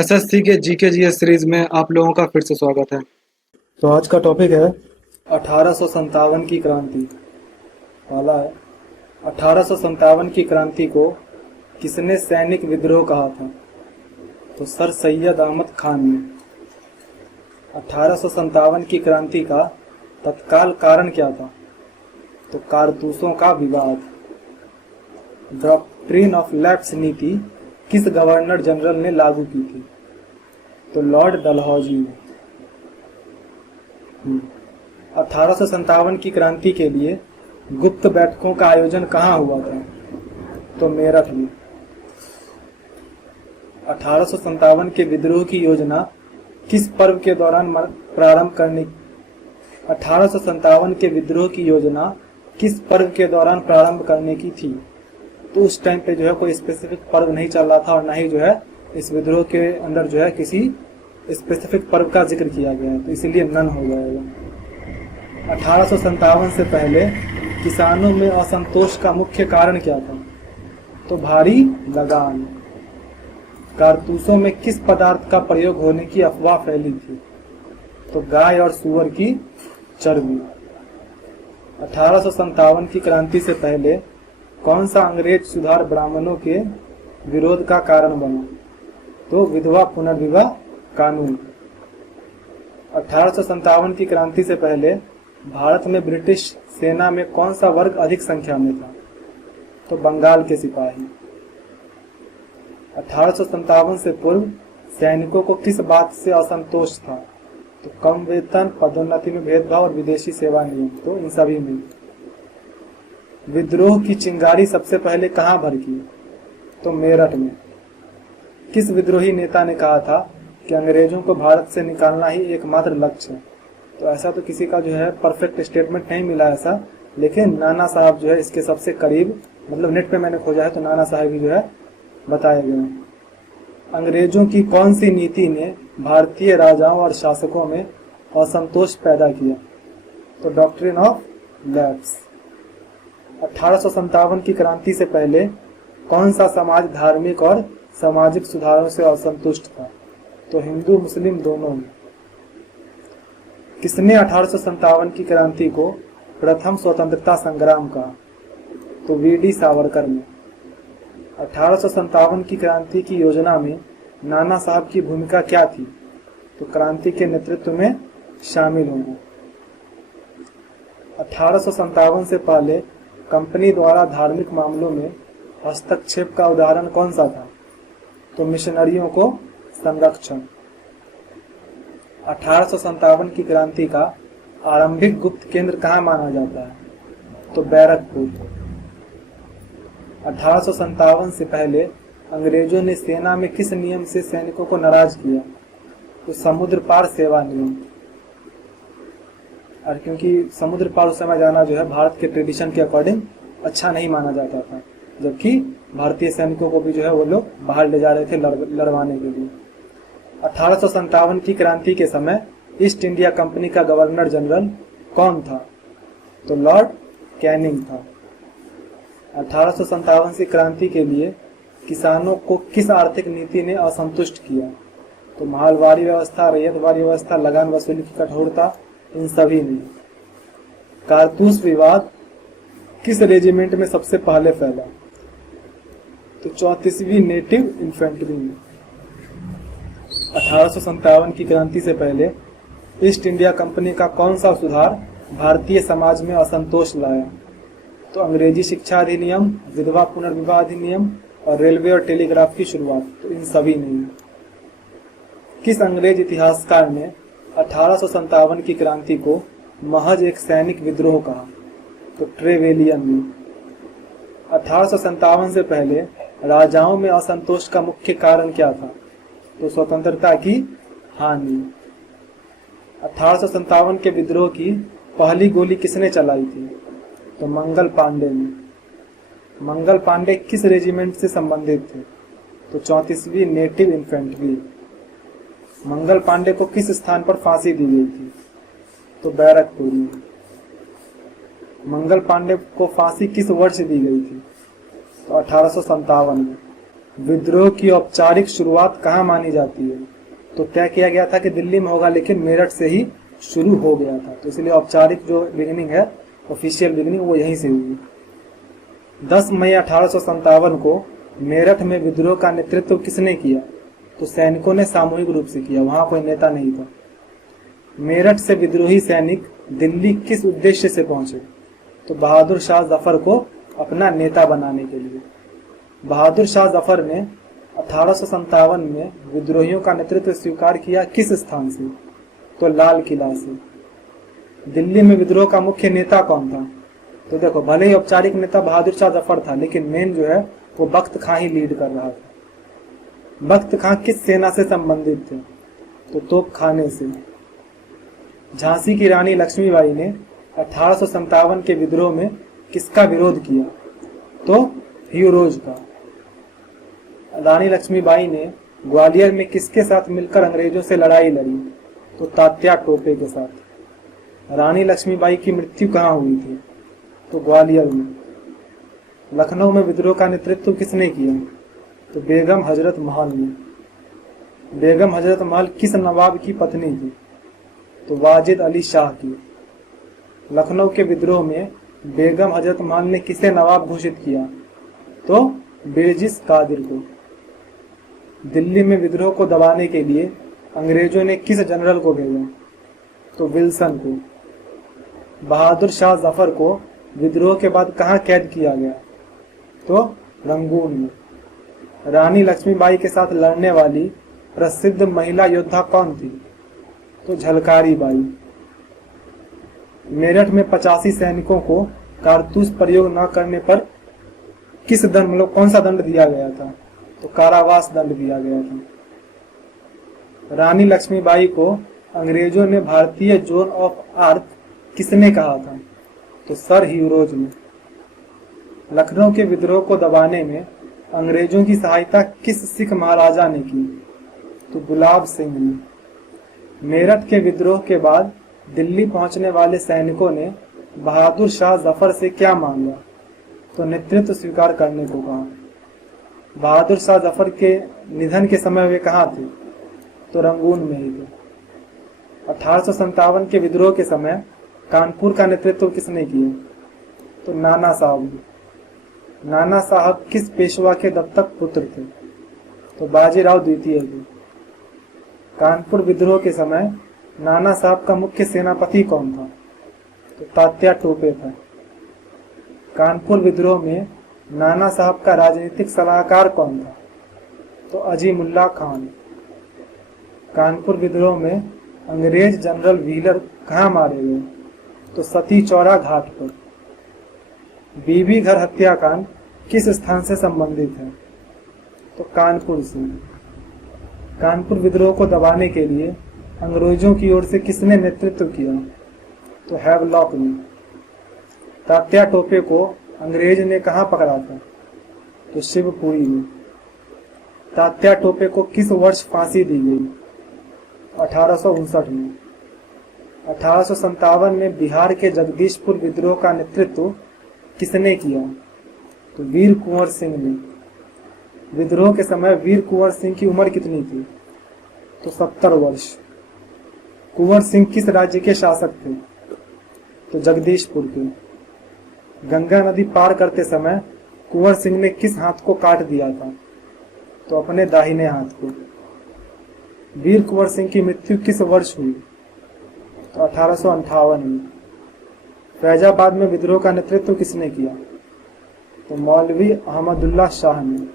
SSC के GK GS series में आप लोगों का फिर से स्वागत है। तो आज का टॉपिक है 1857 की क्रांति। पहला है 1857 की क्रांति को किसने सैनिक विद्रोह कहा था? तो सर सैयद अहमद खान ने। 1857 की क्रांति का तत्काल कारण क्या था? तो कारतूसों का विवाद। डॉक्ट्रिन ऑफ लैप्स नीति किस गवर्नर जनरल ने लागू की थी? तो लॉर्ड डलहौजी ने। 1857 की क्रांति के लिए गुप्त बैठकों का आयोजन कहाँ हुआ था? तो मेरठ में। 1857 के विद्रोह की योजना किस पर्व के दौरान प्रारंभ करने 1857 के विद्रोह की योजना किस पर्व के दौरान प्रारंभ करने की थी? तो उस टाइम पे जो है कोई स्पेसिफिक पर्व नहीं चल रहा था और ना ही जो है इस विद्रोह के अंदर जो है किसी स्पेसिफिक पर्व का जिक्र किया गया है, तो इसीलिए नन हो जाएगा। 1857 से पहले किसानों में असंतोष का मुख्य कारण क्या था? तो भारी लगान। कारतूसों में किस पदार्थ का प्रयोग होने की अफवाह फैली थी? तो गाय और सुअर की चर्बी। 1857 की क्रांति से पहले कौन सा अंग्रेज सुधार ब्राह्मणों के विरोध का कारण बना? तो विधवा पुनर्विवाह कानून। 1857 की क्रांति से पहले भारत में ब्रिटिश सेना में कौन सा वर्ग अधिक संख्या में था? तो बंगाल के सिपाही। 1857 से पूर्व सैनिकों को किस बात से असंतोष था? तो कम वेतन, पदोन्नति में भेदभाव और विदेशी सेवा नियम। तो इन सभी में। विद्रोह की चिंगारी सबसे पहले कहां भड़की? तो मेरठ में। किस विद्रोही नेता ने कहा था कि अंग्रेजों को भारत से निकालना ही एकमात्र लक्ष्य है? तो ऐसा तो किसी का जो है परफेक्ट स्टेटमेंट नहीं मिला ऐसा, लेकिन नाना साहब जो है इसके सबसे करीब, मतलब नेट पे मैंने खोजा है तो नाना साहब ही जो है बताए गए। अंग्रेजों की कौन सी नीति ने भारतीय राजाओं और शासकों में असंतोष पैदा किया? तो डॉक्ट्रिन ऑफ लैप्स। 1857 की क्रांति से पहले कौन सा समाज धार्मिक और सामाजिक सुधारों से असंतुष्ट था? तो हिंदू मुस्लिम दोनों में। किसने 1857 की क्रांति को प्रथम स्वतंत्रता संग्राम कहा? तो वीडी सावरकर ने। 1857 की क्रांति की योजना में नाना साहब की भूमिका क्या थी? तो क्रांति के नेतृत्व में शामिल होना। 1857 से पहले कंपनी द्वारा धार्मिक मामलों में हस्तक्षेप का उदाहरण कौन सा था? तो मिशनरियों को संरक्षण। 1857 की क्रांति का आरंभिक गुप्त केंद्र कहाँ माना जाता है? तो बैरकपुर। 1857 से पहले अंग्रेजों ने सेना में किस नियम से सैनिकों को नाराज किया? तो समुद्र पार सेवा नियम। और क्योंकि समुद्र पार उस समय जाना जो है भारत के ट्रेडिशन के अकॉर्डिंग अच्छा नहीं माना जाता था, जबकि भारतीय सैनिकों को भी जो है वो लोग बाहर ले जा रहे थे लड़वाने के लिए। 1857 की क्रांति के समय ईस्ट इंडिया कंपनी का गवर्नर जनरल कौन था? तो लॉर्ड कैनिंग था। 1857 की क्रांति के लिए किसानों को किस आर्थिक नीति ने असंतुष्ट किया? तो मालवाड़ी व्यवस्था, रैयतवाड़ी व्यवस्था, लगान वसूली की कठोरता, इन सभी ने। कारतूस विवाद किस रेजिमेंट में सबसे पहले फैला? तो 34वीं नेटिव इन्फेंट्री में। 1857 की क्रांति से पहले ईस्ट इंडिया कंपनी का कौन सा सुधार भारतीय समाज में असंतोष लाया? तो अंग्रेजी शिक्षा अधिनियम, विधवा पुनर्विवाह अधिनियम और रेलवे और टेलीग्राफ की शुरुआत। तो इन सभी ने। किस अंग्रेज इतिहासकार ने 1857 की क्रांति को महज एक सैनिक विद्रोह कहा? तो ट्रेवेलियन ने। 1857 से पहले राजाओं में असंतोष का मुख्य कारण क्या था? तो स्वतंत्रता की हानि। 1857 के विद्रोह की पहली गोली किसने चलाई थी? तो मंगल पांडे ने। मंगल पांडे किस रेजिमेंट से संबंधित थे? तो 34वीं नेटिव इन्फेंट्री। मंगल पांडे को किस स्थान पर फांसी दी गई थी? तो बैरकपुर में। मंगल पांडे को फांसी किस वर्ष दी गई थी? तो 1857 में। विद्रोह की औपचारिक शुरुआत कहाँ मानी जाती है? तो तय किया गया था कि दिल्ली में होगा, लेकिन मेरठ से ही शुरू हो गया था, तो इसलिए औपचारिक जो बिगिनिंग है, ऑफिशियल बिगिनिंग, वो यहीं से हुई। 10 मई 1857 को मेरठ में विद्रोह का नेतृत्व किसने किया? तो सैनिकों ने सामूहिक रूप से किया, वहां कोई नेता नहीं था। मेरठ से विद्रोही सैनिक दिल्ली किस उद्देश्य से पहुंचे? तो बहादुर शाह जफर को अपना नेता बनाने के लिए। बहादुर शाह जफर ने 1857 में विद्रोहियों का नेतृत्व स्वीकार किया, किस स्थान से? तो लाल किला से। दिल्ली में विद्रोह का मुख्य नेता कौन था? तो देखो, भले ही औपचारिक नेता बहादुर शाह जफर था, लेकिन मेन जो है वो बख्त खां ही लीड कर रहा था। बख्त खां किस सेना से संबंधित थे? तो तोप खाने से। झांसी की रानी लक्ष्मीबाई ने 1857 के विद्रोह में किसका विरोध किया? तो ह्यूरोज का। रानी लक्ष्मीबाई ने ग्वालियर में किसके साथ मिलकर अंग्रेजों से लड़ाई लड़ी? तो तात्या टोपे के साथ। रानी लक्ष्मीबाई की मृत्यु कहाँ हुई थी? तो ग्वालियर में। लखनऊ में विद्रोह का नेतृत्व किसने किया? तो बेगम हजरत महल ने। बेगम हजरत महल किस नवाब की पत्नी थी? तो वाजिद अली शाह की। लखनऊ के विद्रोह में बेगम हजरत महल ने किसे नवाब घोषित किया? तो बेजिस कादिर को। दिल्ली में विद्रोह को दबाने के लिए अंग्रेजों ने किस जनरल को भेजा? तो विल्सन को। बहादुर शाह जफर को विद्रोह के बाद कहाँ कैद किया गया? तो रंगून में। रानी लक्ष्मीबाई के साथ लड़ने वाली प्रसिद्ध महिला योद्धा कौन थी? तो झलकारी बाई। मेरठ में 85 सैनिकों को कारतूस प्रयोग न करने पर किस दंड, मतलब कौन सा दंड दिया गया था? तो कारावास दंड दिया गया था। रानी लक्ष्मीबाई को अंग्रेजों ने भारतीय जोन ऑफ आर्क किसने कहा था? तो सर ह्यूरोज ने। लखनऊ के विद्रोह को दबाने में अंग्रेजों की सहायता किस सिख महाराजा ने की? तो गुलाब सिंह ने। मेरठ के विद्रोह के बाद दिल्ली पहुंचने वाले सैनिकों ने बहादुर शाह जफर से क्या मांगा? तो नेतृत्व स्वीकार करने को कहा। बहादुर शाह जफर के निधन के समय वे कहाँ थे? तो रंगून में ही थे। 1857 के विद्रोह के समय कानपुर का नेतृत्व किसने किया? तो नाना साहब ने। नाना साहब किस पेशवा के दत्तक पुत्र थे? तो बाजीराव द्वितीय थे। कानपुर विद्रोह के समय नाना साहब का मुख्य सेनापति कौन था? तो तात्या टोपे था। कानपुर विद्रोह में नाना साहब का राजनीतिक सलाहकार कौन था? तो अजीमुल्ला खान। कानपुर विद्रोह में अंग्रेज जनरल व्हीलर कहाँ मारे गए? तो सती चौरा घाट पर। बीबी घर हत्याकांड किस स्थान से संबंधित है? तो कानपुर से। कानपुर विद्रोह को दबाने के लिए अंग्रेजों की ओर से किसने नेतृत्व किया? तो हैवलॉक ने। तात्या टोपे को अंग्रेज ने कहाँ पकड़ा था? तो शिवपुरी में। तात्या टोपे को किस वर्ष फांसी दी गई? 1859 में। 1857 में बिहार के जगदीशपुर विद्रोह का नेतृत्व किसने किया? तो वीर कुंवर सिंह ने। विद्रोह के समय वीर कुंवर सिंह की उम्र कितनी थी? तो 70 वर्ष। कुंवर सिंह किस राज्य के शासक थे? तो जगदीशपुर के। गंगा नदी पार करते समय कुंवर सिंह ने किस हाथ को काट दिया था? तो अपने दाहिने हाथ को। वीर कुंवर सिंह की मृत्यु किस वर्ष हुई? तो 1858 में। फैजाबाद में विद्रोह का नेतृत्व किसने किया? तो मौलवी अहमदुल्ला शाह ने।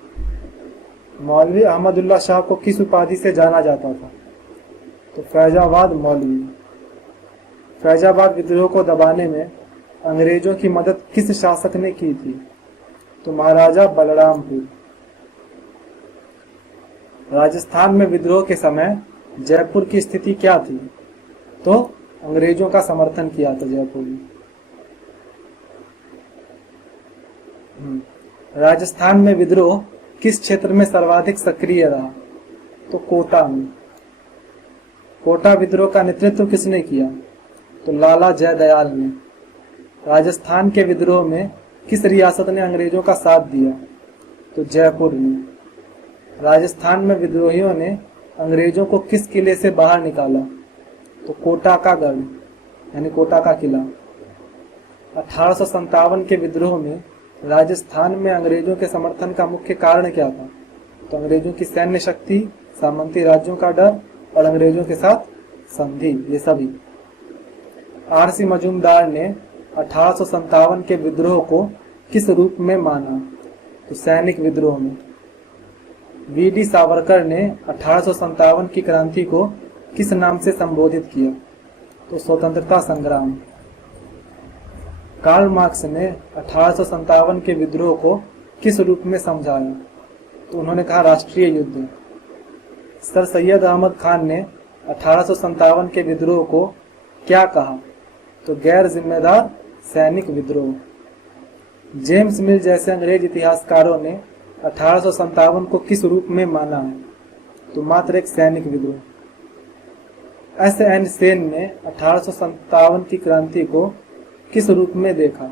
मौलवी अहमदुल्ला शाह को किस उपाधि से जाना जाता था? तो फैजाबाद मौलवी। फैजाबाद विद्रोह को दबाने में अंग्रेजों की मदद किस शासक ने की थी? तो महाराजा बलरामपुर। राजस्थान में विद्रोह के समय जयपुर की स्थिति क्या थी? तो अंग्रेजों का समर्थन किया था जयपुर में। राजस्थान में विद्रोह किस क्षेत्र में सर्वाधिक सक्रिय रहा? तो कोटा में। कोटा विद्रोह का नेतृत्व किसने किया? तो लाला जयदयाल ने। राजस्थान के विद्रोह में किस रियासत ने अंग्रेजों का साथ दिया? तो जयपुर ने। राजस्थान में विद्रोहियों ने अंग्रेजों को किस किले से बाहर निकाला? तो कोटा का गढ़ यानी कोटा का किला। 1857 के विद्रोह में राजस्थान में अंग्रेजों के समर्थन का मुख्य कारण क्या था? तो अंग्रेजों की सैन्य शक्ति, सामंती राज्यों का डर और अंग्रेजों के साथ संधि, ये सभी। आरसी मजूमदार ने 1857 के विद्रोह को किस रूप में माना? तो सैनिक विद्रोह में। वीडी सावरकर ने 1857 की क्रांति को किस नाम से संबोधित किया? तो स्वतंत्रता संग्राम। कार्ल मार्क्स ने 1857 के विद्रोह को किस रूप में समझाया? तो उन्होंने कहा राष्ट्रीय युद्ध। सर सैयद अहमद खान ने 1857 के विद्रोह को क्या कहा? तो गैर जिम्मेदार सैनिक विद्रोह। जेम्स मिल जैसे अंग्रेज इतिहासकारों ने 1857 को किस रूप में माना है? तो मात्र एक सैनिक विद्रोह। एस एन सेन ने 1857 की क्रांति को किस रूप में देखा?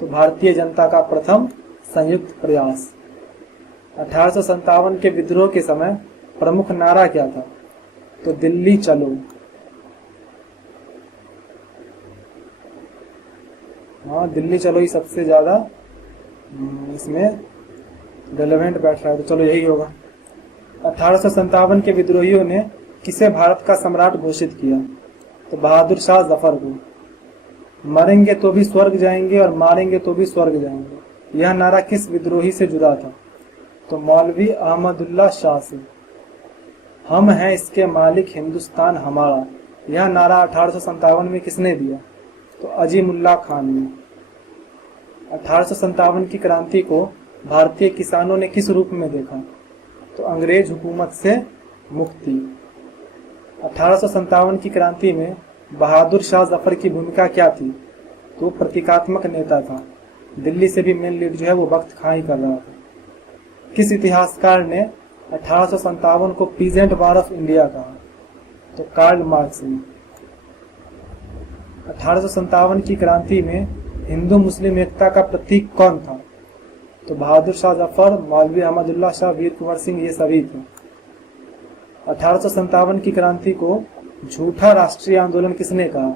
तो भारतीय जनता का प्रथम संयुक्त प्रयास। 1857 के विद्रोह के समय प्रमुख नारा क्या था? तो दिल्ली चलो। हाँ, दिल्ली चलो ही सबसे ज्यादा इसमें रेलेवेंट बैठ रहा है, तो चलो यही होगा। 1857 के विद्रोहियों ने किसे भारत का सम्राट घोषित किया? तो बहादुर शाह जफर को। मरेंगे तो भी स्वर्ग जाएंगे और मारेंगे तो भी स्वर्ग जाएंगे, यह नारा किस विद्रोही से जुड़ा था? तो मौलवी अहमदुल्ला शाह से। हम हैं इसके मालिक, हिंदुस्तान हमारा, यह नारा 1857 में किसने दिया? तो अजीमुल्ला खान ने। 1857 की क्रांति को भारतीय किसानों ने किस रूप में देखा? तो अंग्रेज हुकूमत से मुक्ति। 1857 की क्रांति में बहादुर शाह जफर की भूमिका क्या थी? तो प्रतीकात्मक नेता था, दिल्ली से भी मेन लीड जो है वो वक्त खां ही कर रहा था। किस इतिहासकार ने 1857 को पीजेंट वार ऑफ इंडिया कहा? तो कार्ल मार्क्स ने। 1857 की क्रांति में हिंदू मुस्लिम एकता का प्रतीक कौन था? तो बहादुर शाह जफर, मौलवी अहमदुल्ला शाह, वीर कुंवर सिंह, ये सभी थे। 1857 की क्रांति को झूठा राष्ट्रीय आंदोलन किसने कहा?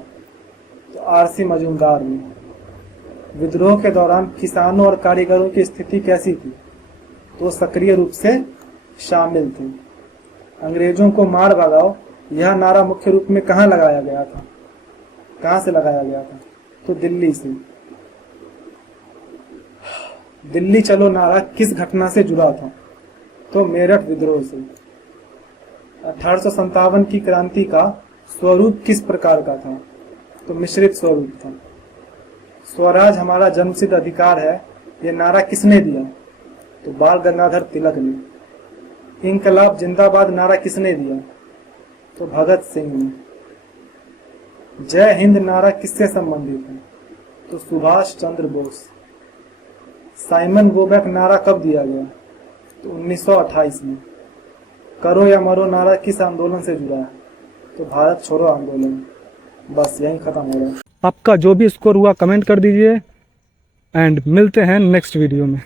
तो आरसी मजूमदार ने। विद्रोह के दौरान किसानों और कारीगरों की स्थिति कैसी थी? तो सक्रिय रूप से शामिल थे। अंग्रेजों को मार भगाओ, यह नारा मुख्य रूप में कहाँ लगाया गया था? कहाँ से लगाया गया था? तो दिल्ली से। दिल्ली चलो नारा किस घटना से जुड़ा था? तो मेरठ विद्रोह से। 1857 की क्रांति का स्वरूप किस प्रकार का था? तो मिश्रित स्वरूप था। स्वराज हमारा जन्मसिद्ध अधिकार है, यह नारा किसने दिया? तो बाल गंगाधर तिलक ने। इंकलाब जिंदाबाद नारा किसने दिया? तो भगत सिंह ने। जय हिंद नारा किससे संबंधित है? तो सुभाष चंद्र बोस। साइमन गोबैक नारा कब दिया गया? तो 1928 में। करो या मरो नारा किस आंदोलन से जुड़ा है? तो भारत छोड़ो आंदोलन। बस यही खत्म हो रहा है। आपका जो भी स्कोर हुआ कमेंट कर दीजिए एंड मिलते हैं नेक्स्ट वीडियो में।